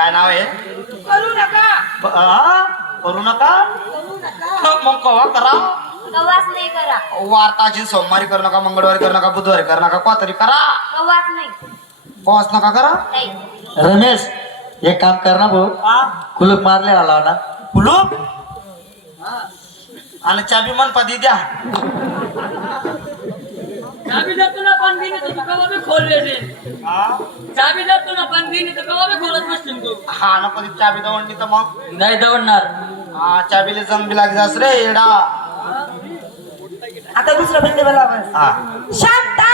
काय नाव आहे? करू नका. करू नका. करू नका. मग कवा करा? कवाच नाही करा. वार्ताची सोमवारी करू नका, मंगळवारी करू नका, बुधवारी करू नका, कोणतरी करा. कवाच नाही. पाऊस नका करा. नाही. रमेश एक काम कर ना भाऊ, कुलूप मारले आला ना. कुलूप आणि चाबी मन पदी द्या. चाबी देतो ना पण दिली तर कवा बी खोलले रे. चाबी देतो ना पण दिली तर कवा बी खोलत बसशील तू. हा ना कधी चाबी दवडली तर मग नाही दवडणार. हा चाबीले जंबी लागली जास रे एडा. आता दुसरा बंद बोला. हा शांता.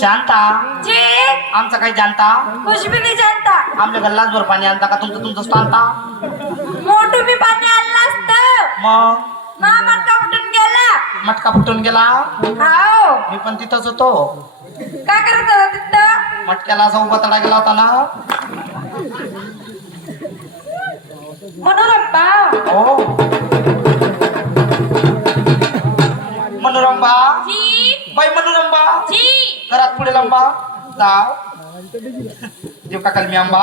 शांता जी आमचा काही जानता? कुछ भी नहीं जानता. आमच्या गल्लाच भर पाणी आणता का तुमचं स्थानता? मोठं मी पाणी आणलं असतं. मग मामा कपटून गेला. मटका फुटून गेला. हाव. मी पण तिथंच होतो. काय करत होता तिथं? मटक्याला असा उभा तडा गेला होता ना. मनोरंबा. हो मनोरंबा. जी बाई मनोरंबा जी. घरात पुढे लंबा जाव देव का कलमी आंबा.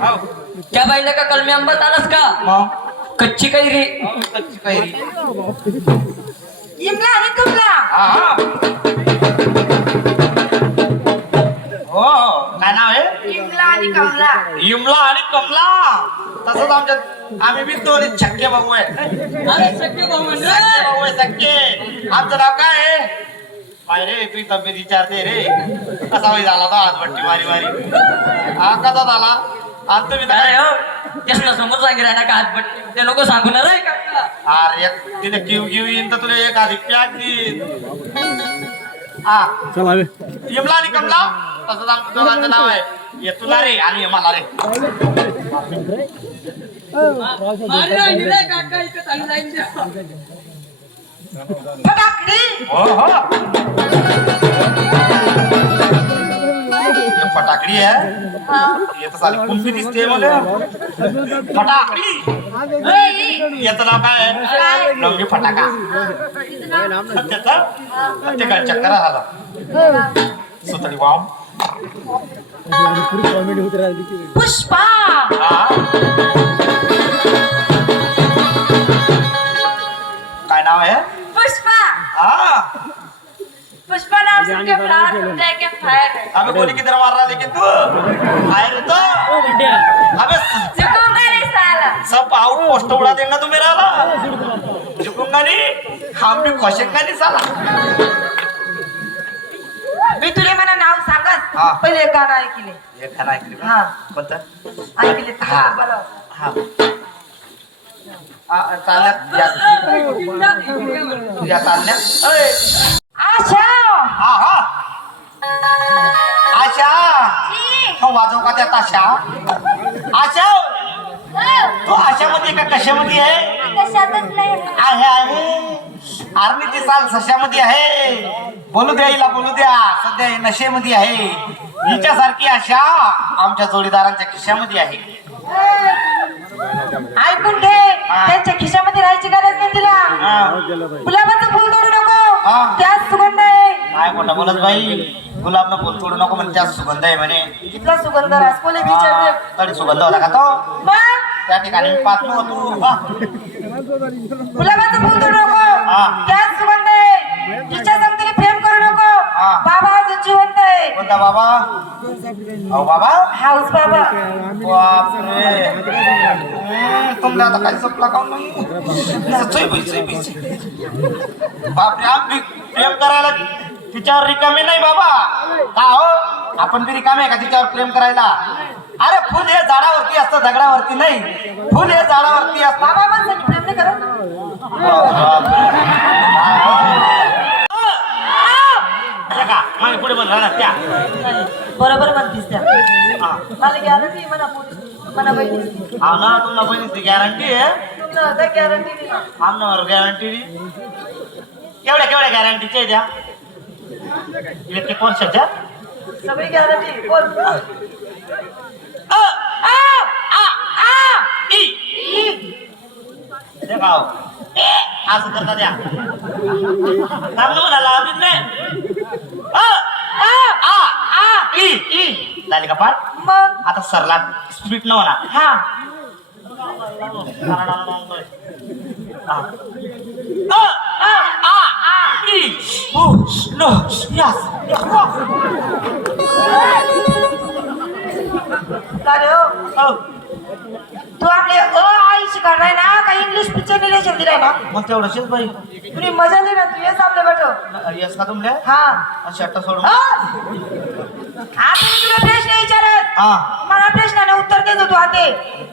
हो. त्या बाईला का कलमी आंबत आलास का? मग कच्ची कैरी. कच्ची कैरी. इमला आणि तुमला. हा हो काय नाव आहे? इमला आणि कमला. इमला आणि कमला. तसंच आमच्यात आम्ही बी दोन्ही छक्के भाऊ आहे. अरे सख्खे भाऊ म्हण रे. सख्खे भाऊ आहे सख्खे. आमचं नाव काय आहे? पाय रे तुझी तब्येत विचारते रे. कसा होई झाला तो हातभट्टी मारी मारी. हा कसा झाला? आणि तुम्ही काय काय हो त्याला समोर सांगी राहिला का हात बट्टी ते लोक सांगू ना रे का. अरे एक तिने किव किव येईन तर तुला एक आधी प्याक देईन. हा इमला आणि कमला तसंच आमचं दोघांचं नाव आहे. ये तुला रे आणि ये मला रे. मारी राहिली रे काका इकडे चालू जाईन द्या. फटाकडी. हो हो ये फटाकडी आहे. ये तर साली कुंभी दिसते मला. फटाकडी. याचं नाव काय आहे? लंगी फटाका. त्याचं ते काय चक्कर झाला. सुतळी वाम. पुष्पा. हा काय नाव आहे? पुष्पा. हा पुष्पा नाम सुन के फ्लावर फूट जाए के फायर है. अबे गोली किधर मार रहा लेकिन तू आए तो अबे झुकूंगा नहीं साला. सब आउट पोस्ट उड़ा देगा तू मेरा ला. झुकूंगा नहीं हम भी खोशेंगा नहीं साला. मी तुले मला नाव सांगत. हा. पहिले एक गाणं ऐकले. हे खाना ऐकली हा कोणतं? ऐकले. हा. बोला. हा चालण्यात या चालण्यात अय. आशा. हा हा आशा. जी. हो वाजव का त्यात आशा. आशा तू आशामध्ये का कशामध्ये आहे? कशातच नाही. आहे आहे आर्मीची चाल सशामध्ये आहे. बोलू द्या हिला बोलू द्या. सध्या ही नशेमध्ये आहे. हिच्यासारखी आशा आमच्या जोडीदारांच्या खिशामध्ये आहे. ऐकून घे. त्यांच्या खिशामध्ये राहायची गरज नाही तिला. हा. गुलाबाचं फुल तोडू नको. हा. त्यात सुगंध आहे. काय मोठा बोलत बाई. गुलाबनं फुल तोडू नको म्हणे त्यात सुगंध आहे म्हणे. तिथला सुगंध रासकोले विचारते. तरी सुगंध होता का तो? मग त्या ठिकाणी मी पाहत नव्हतो. हा. गुलाबाचं फुल तोडू नको. हा. त्यात सुगंध आहे. तिच्या संगतीने प्रेम करू नको. हा. बाबा अजून जिवंत आहे. कोणता बाबा? अहो बाबा हाऊस बाबा. बापरे. तुमला आता काही सपला का नाही? बापरे आम्ही प्रेम करायला तिच्यावर रिकामे नाही बाबा. का हो आपण बी रिकामे आहे का तिच्यावर प्रेम करायला? अरे फुल हे झाडावरती असतं दगडावरती नाही. फुल हे झाडावरती असतं. बाबा माणसाने प्रेम नाही करत. मागे पुढे पण राहणार त्या. बरोबर म्हणतीस त्या. हा. मला गॅरंटी म्हणा पोलीस म्हणा बहिणी. हा ना तुमला बहिणीची गॅरंटी आहे. तुमनं आता गॅरंटी दिली ना. आमनावर गॅरंटी केवढ्या केवढ्या गॅरंटीच्या द्या. एक वर्षाच्या सगळी गॅरंटी बोल. असं करता द्या. चांगलं म्हणाला अजून नाही. झाली का पाठ मग आता सरला स्पीड न म्हणा हा अरे हो तू आपले आई शिकवणार ना का इंग्लिश पिक्चर रिलेशन दिलाय ना मग तेवढंच बाई तुझी मजा दे ना तू ये आपले बैठो यस का तुमल्या हा शर्ट सोडून आता मी तुला प्रश्न विचारत हा मला प्रश्नाने उत्तर देत होतो आते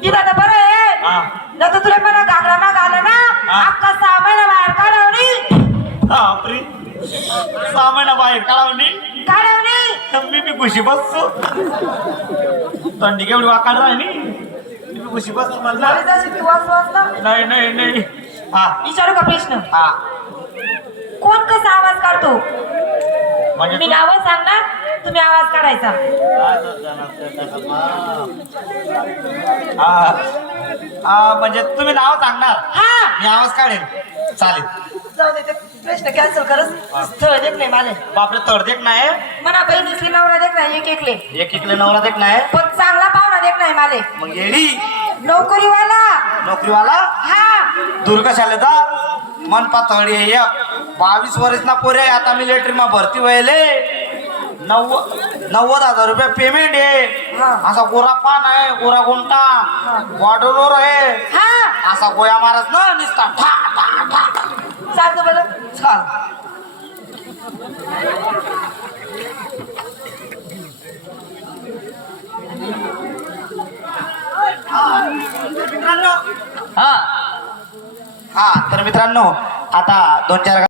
तिला तर बरं आहे हा न तर तुला मला घागरा माग आला ना हा. अख्खा 6 महिना बाहेर काढवणी बापरे 6 महिना बाहेर काढावणी काढवणी मी बी खुशी बसतो थंडी केवढी वाकाड राहिली मी बी खुशी बसतो म्हणलं मला जशी तू वाचला नाही नाही नाही हा विचारू का प्रश्न हा कोण कसा आवाज काढतो म्हणजे मी नाव सांगणार तुम्ही आवाज काढायचा म्हणजे तुम्ही नाव सांगणार हा मी आवाज काढेल चालेल जाऊ दे ते प्रश्न कॅन्सल करस स्थळ देत नाही मला बापरे तडदेक नाही मला बहिणीसली नवरा देत नाही एक एकले एक इकडे नवरा देख नाही पण चांगला पाहुणा देत नाही माले मग येडी नोकरीवाला नोकरीवाला हा दुर्गशालेचा मन पातळी आहे 22 वर्षना पोरे आता मिलिटरी मा भरती व्हायले 90,000 रुपये पेमेंट आहे हा. असा गोरा पान आहे गोरा गुंटा बॉर्डरवर आहे हा असा गोया मारत ना निसता ठा ठा ठा चालतो बरं चाल हा हा तर मित्रांनो आता 2-4